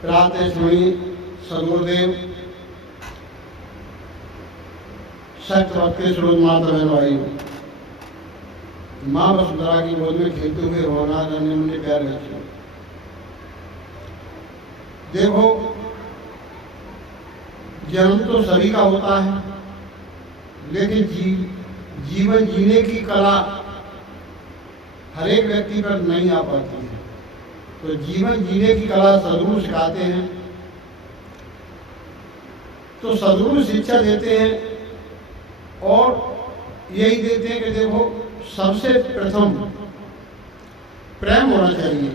प्रातः श्री सदगुरुदेव सत्य भक्त के स्रोत माता बहन भाइयों, माँ वसुंधरा की गोद में खेलते हुए रोना नन्हे मुन्ने प्यार बच्चों, देखो जन्म तो सभी का होता है, लेकिन जीवन जीने की कला हर एक व्यक्ति पर नहीं आ पाती है। तो जीवन जीने की कला सदगुरु सिखाते हैं, तो सदगुरु शिक्षा देते हैं और यही देते हैं कि देखो सबसे प्रथम प्रेम होना चाहिए।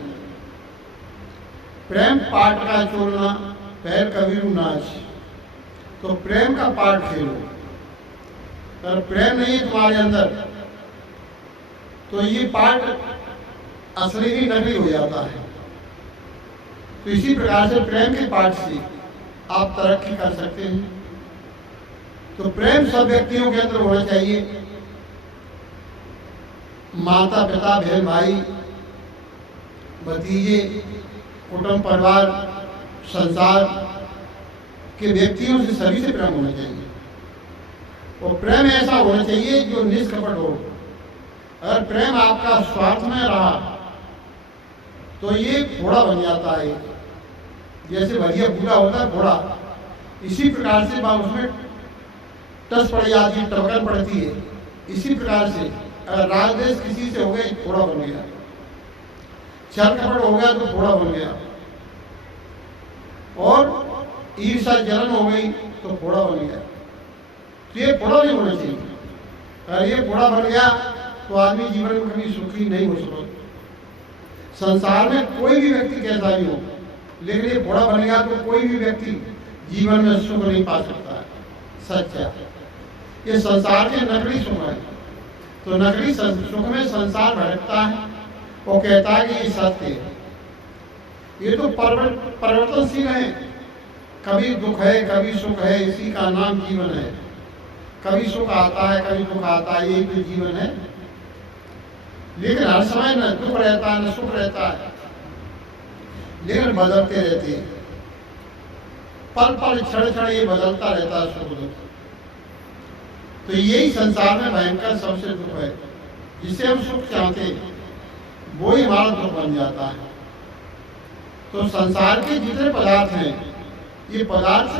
प्रेम पाठ का चोरना पैर कबीरू नाच, तो प्रेम का पाठ खेलो। अगर प्रेम नहीं है तुम्हारे अंदर तो ये पाठ असली ही नकली हो जाता है। तो इसी प्रकार से प्रेम के पाठ से आप तरक्की कर सकते हैं। तो प्रेम सब व्यक्तियों के अंदर होना चाहिए। माता पिता बहन भाई भतीजे कुटुंब परिवार संसार के व्यक्तियों से सभी से प्रेम होना चाहिए। और प्रेम ऐसा होना चाहिए जो निष्कपट हो। अगर प्रेम आपका स्वार्थ में रहा तो ये घोड़ा बन जाता है, जैसे भैया बूढ़ा होता है घोड़ा, इसी प्रकार से उसमें टस पड़ जाती है, टपकन पड़ती है। इसी प्रकार से अगर राग द्वेष किसी से हो गए घोड़ा बन गया, छल कपट हो गया तो घोड़ा बन गया, और ईर्ष्या जलन हो गई तो घोड़ा बन गया। तो ये घोड़ा नहीं होना चाहिए। अगर ये घोड़ा बन गया तो आदमी जीवन में कभी सुखी नहीं हो सकता। संसार में कोई भी व्यक्ति कैसा भी हो, लेकिन ये घोड़ा बन गया तो कोई भी व्यक्ति जीवन में सुख नहीं पा सकता है। सच है, ये संसार के नकली सुख है। तो नकली सुख में संसार भटकता है और कहता है कि ये सत्य है। ये तो परिवर्तनशील है, कभी दुख है कभी सुख है, इसी का नाम जीवन है। कभी सुख आता है कभी दुख आता है, यही तो जीवन है। लेकिन हर समय न दुख रहता है न सुख रहता है, लेकिन बदलते रहते हैं। पल पल क्षण क्षण ये बदलता रहता है सुख दुख। तो यही संसार में भयंकर सबसे दुख है। जिसे हम सुख चाहते हैं वो ही हमारा दुख बन जाता है। तो संसार के जितने पदार्थ हैं, ये पदार्थ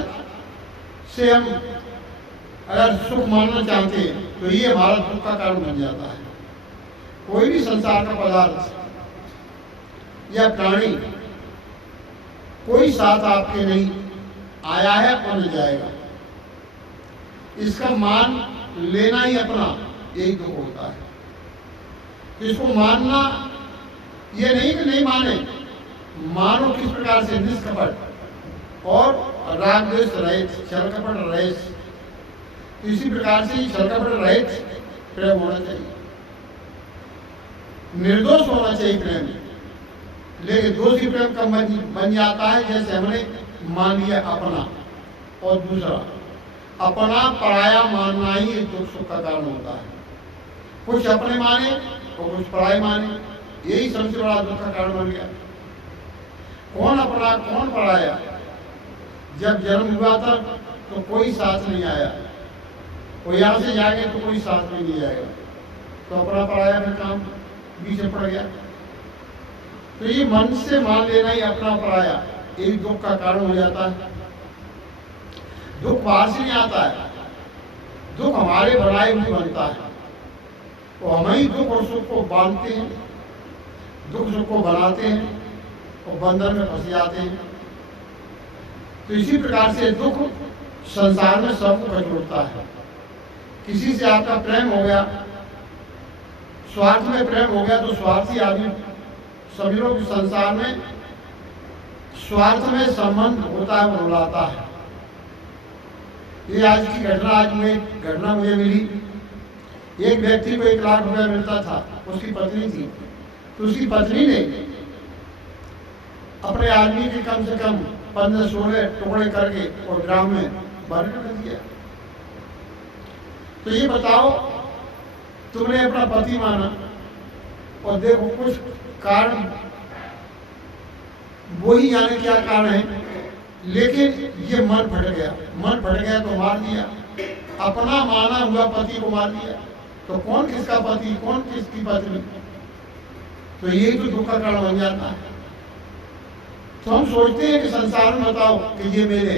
से हम अगर सुख मानना चाहते हैं तो ये हमारा दुख का कारण बन जाता है। कोई भी संसार का पदार्थ या प्राणी कोई साथ आपके नहीं आया है और न जाएगा, इसका मान लेना ही अपना यही दुख होता है। तो इसको मानना ये नहीं कि नहीं माने, मानो किस प्रकार से निष्कपट और राग द्वेष रहित छल कपट रहित। इसी प्रकार से छल कपट रहित प्रेम होना चाहिए, निर्दोष होना चाहिए प्रेम। लेकिन दोषी प्रेम कब बन जाता है, जैसे हमने मान लिया अपना। और दूसरा अपना पराया मानना ही दुख सुख का कारण होता है। कुछ अपने माने और कुछ पराये माने, यही सबसे बड़ा दुख का कारण बन गया। कौन अपना कौन पराया? जब जन्म हुआ था तो कोई साथ नहीं आया, और यहाँ से जाएंगे तो कोई साथ में नहीं जाएगा। तो अपना पराया में काम बीच में पड़ गया। तो ये मन से मान लेना ही अपना पराया एक दुख का कारण हो जाता है। दुख बाहर से नहीं आता है, दुख हमारे बनाए हुए बनता है। तो हम ही दुख और सुख को बांधते हैं, दुख सुख को बनाते हैं और बंधन में फंस जाते हैं। तो इसी प्रकार से दुख संसार में सबको कचोड़ता है। किसी से आपका प्रेम हो गया, स्वार्थ में प्रेम हो गया, तो स्वार्थी आदमी सभी लोग संसार में स्वार्थ में संबंध होता है, वो रुलाता है। ये आज की घटना मुझे मिली। एक व्यक्ति को 1 लाख रुपया मिलता था, उसकी पत्नी थी। तो उसकी पत्नी ने अपने आदमी के कम से कम 15-16 टुकड़े करके और ड्राम में भर कर दिया। तो ये बताओ, तुमने अपना पति माना और देखो कुछ कारण वही जाने क्या कारण है, लेकिन ये मन फट गया। मन फट गया तो मार दिया, अपना माना हुआ पति को मार दिया। तो कौन किसका पति, कौन किसकी पत्नी? तो यही तो दुख का कारण बन जाता है। तो हम सोचते हैं कि संसार में बताओ कि ये मेरे,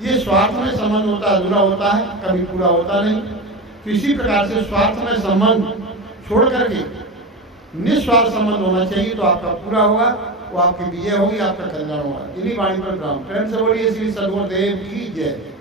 ये स्वार्थ में संबंध होता है, अधूरा होता है, कभी पूरा होता नहीं। तो इसी प्रकार से स्वार्थ में संबंध छोड़ करके निस्वार्थ संबंध होना चाहिए, तो आपका पूरा होगा, वो आपकी विजय होगी, आपका कल्याण होगा। इन्हीं वाणी पर प्रेम से बोलिए श्री सद्गुरुदेव की जय।